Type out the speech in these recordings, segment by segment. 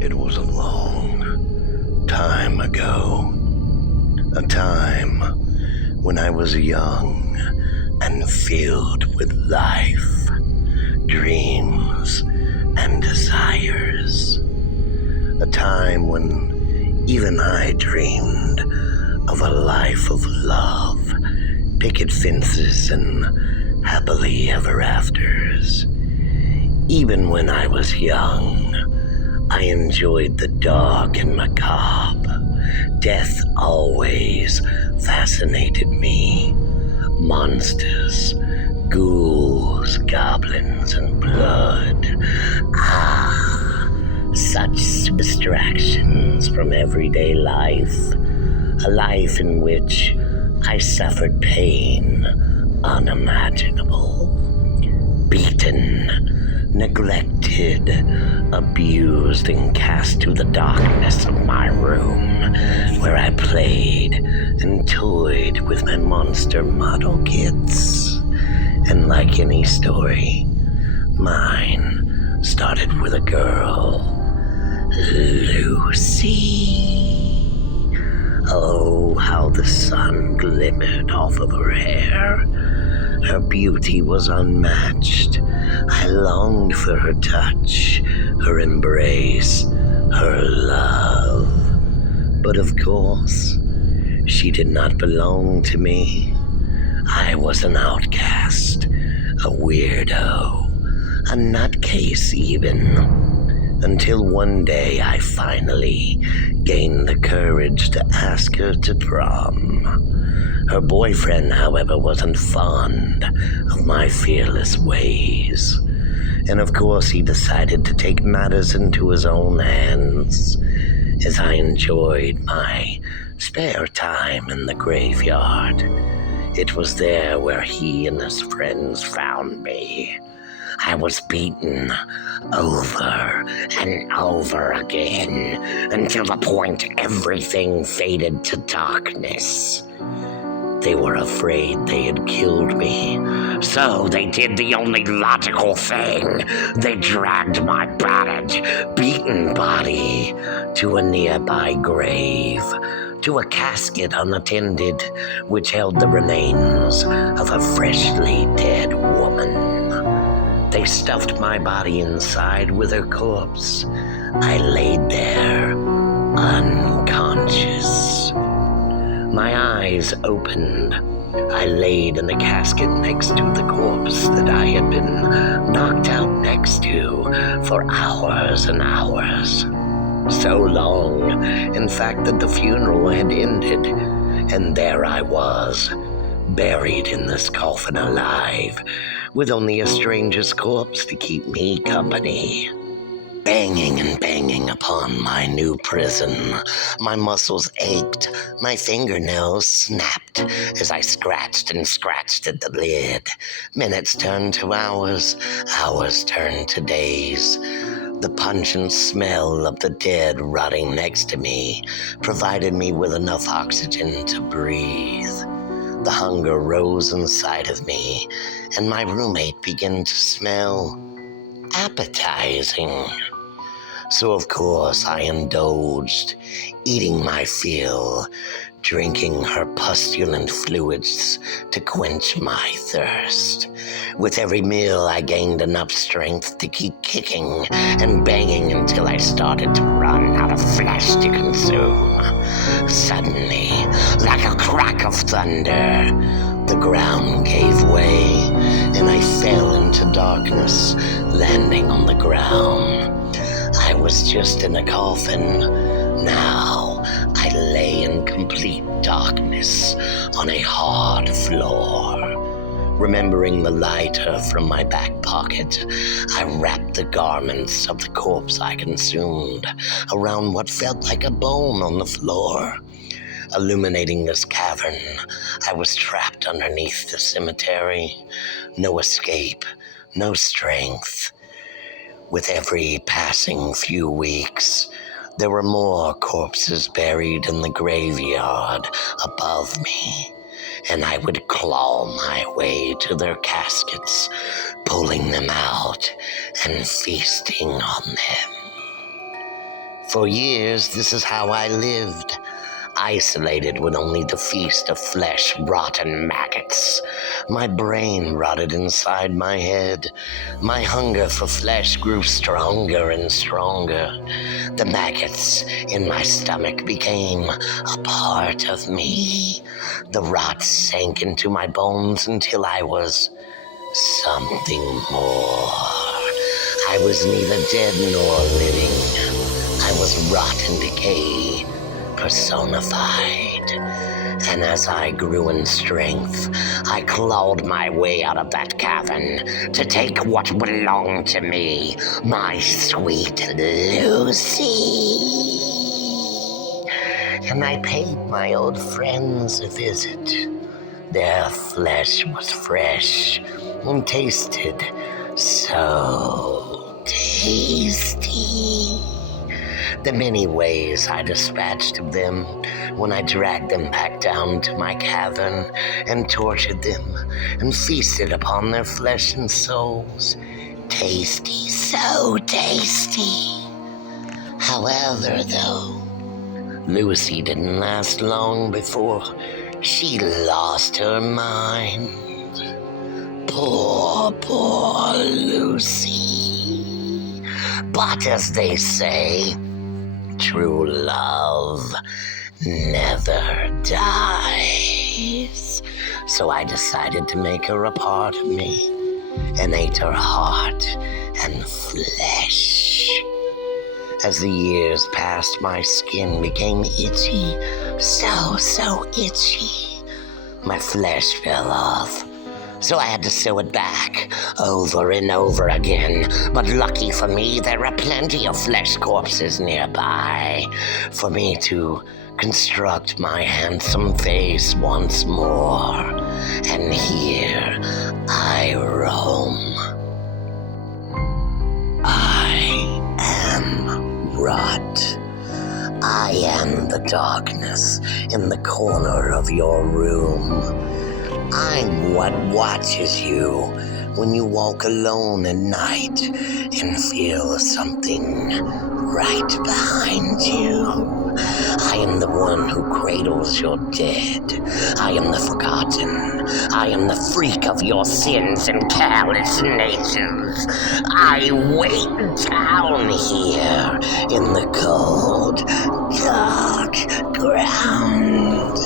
It was a long time ago. A time when I was young and filled with life, dreams, and desires. A time when even I dreamed of a life of love, picket fences, and happily ever afters. Even when I was young, I enjoyed the dark and macabre. Death always fascinated me. Monsters, ghouls, goblins, and blood. Such distractions from everyday life. A life in which I suffered pain unimaginable. Beaten, neglected, abused, and cast to the darkness of my room, where I played and toyed with my monster model kits. And like any story, mine started with a girl, Lucy. Oh, how the sun glimmered off of her hair. Her beauty was unmatched. I longed for her touch, her embrace, her love. But of course, she did not belong to me. I was an outcast, a weirdo, a nutcase even. Until one day I finally gained the courage to ask her to prom. Her boyfriend, however, wasn't fond of my fearless ways. And of course he decided to take matters into his own hands as I enjoyed my spare time in the graveyard. It was there where he and his friends found me. I was beaten over and over again until the point everything faded to darkness. They were afraid they had killed me, so they did the only logical thing. They dragged my battered, beaten body to a nearby grave, to a casket unattended, which held the remains of a freshly dead woman. They stuffed my body inside with her corpse. I laid there, unconscious. My eyes opened. I laid in a casket next to the corpse that I had been knocked out next to for hours and hours. So long, in fact, that the funeral had ended, and there I was, buried in this coffin alive, with only a stranger's corpse to keep me company. Banging and banging upon my new prison. My muscles ached, my fingernails snapped as I scratched and scratched at the lid. Minutes turned to hours, hours turned to days. The pungent smell of the dead rotting next to me provided me with enough oxygen to breathe. The hunger rose inside of me, and my roommate began to smell appetizing. So of course I indulged, eating my fill, drinking her pustulent fluids to quench my thirst. With every meal I gained enough strength to keep kicking and banging until I started to run out of flesh to consume. Suddenly, like a crack of thunder, the ground gave way and I fell into darkness, landing on the ground. I was just in a coffin. Now I lay in complete darkness on a hard floor. Remembering the lighter from my back pocket, I wrapped the garments of the corpse I consumed around what felt like a bone on the floor. Illuminating this cavern, I was trapped underneath the cemetery. No escape, no strength. With every passing few weeks, there were more corpses buried in the graveyard above me, and I would claw my way to their caskets, pulling them out and feasting on them. For years, this is how I lived. Isolated with only the feast of flesh-rotten maggots. My brain rotted inside my head. My hunger for flesh grew stronger and stronger. The maggots in my stomach became a part of me. The rot sank into my bones until I was something more. I was neither dead nor living. I was rot and decay personified. And as I grew in strength, I clawed my way out of that cavern to take what belonged to me, my sweet Lucy. And I paid my old friends a visit. Their flesh was fresh and tasted so tasty. The many ways I dispatched of them when I dragged them back down to my cavern and tortured them and feasted upon their flesh and souls. Tasty, so tasty. However, though, Lucy didn't last long before she lost her mind. Poor Lucy. But as they say, true love never dies. So I decided to make her a part of me and ate her heart and flesh. As the years passed, my skin became itchy, so itchy. My flesh fell off, so I had to sew it back over and over again. But lucky for me, there are plenty of flesh corpses nearby for me to construct my handsome face once more. And here I roam. I am rot. I am the darkness in the corner of your room. I'm what watches you when you walk alone at night and feel something right behind you. I am the one who cradles your dead. I am the forgotten. I am the freak of your sins and careless natures. I wait down here in the cold, dark ground,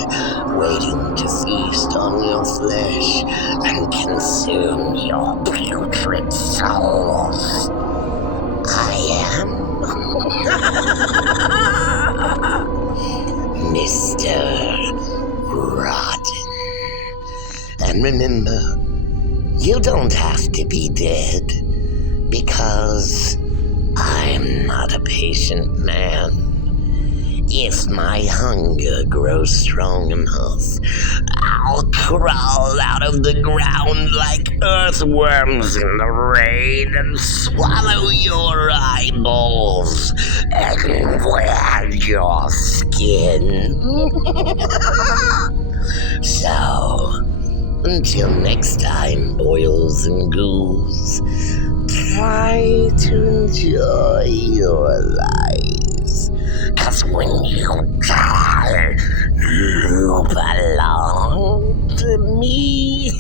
waiting to feast on your flesh and consume your putrid souls. I am Mr. Rotten. And remember, you don't have to be dead, because I'm not a patient man. If my hunger grows strong enough, I'll crawl out of the ground like earthworms in the rain and swallow your eyeballs and wear your skin. So, until next time, boils and ghouls, try to enjoy your lives. 'Cause when you die, you belong to me.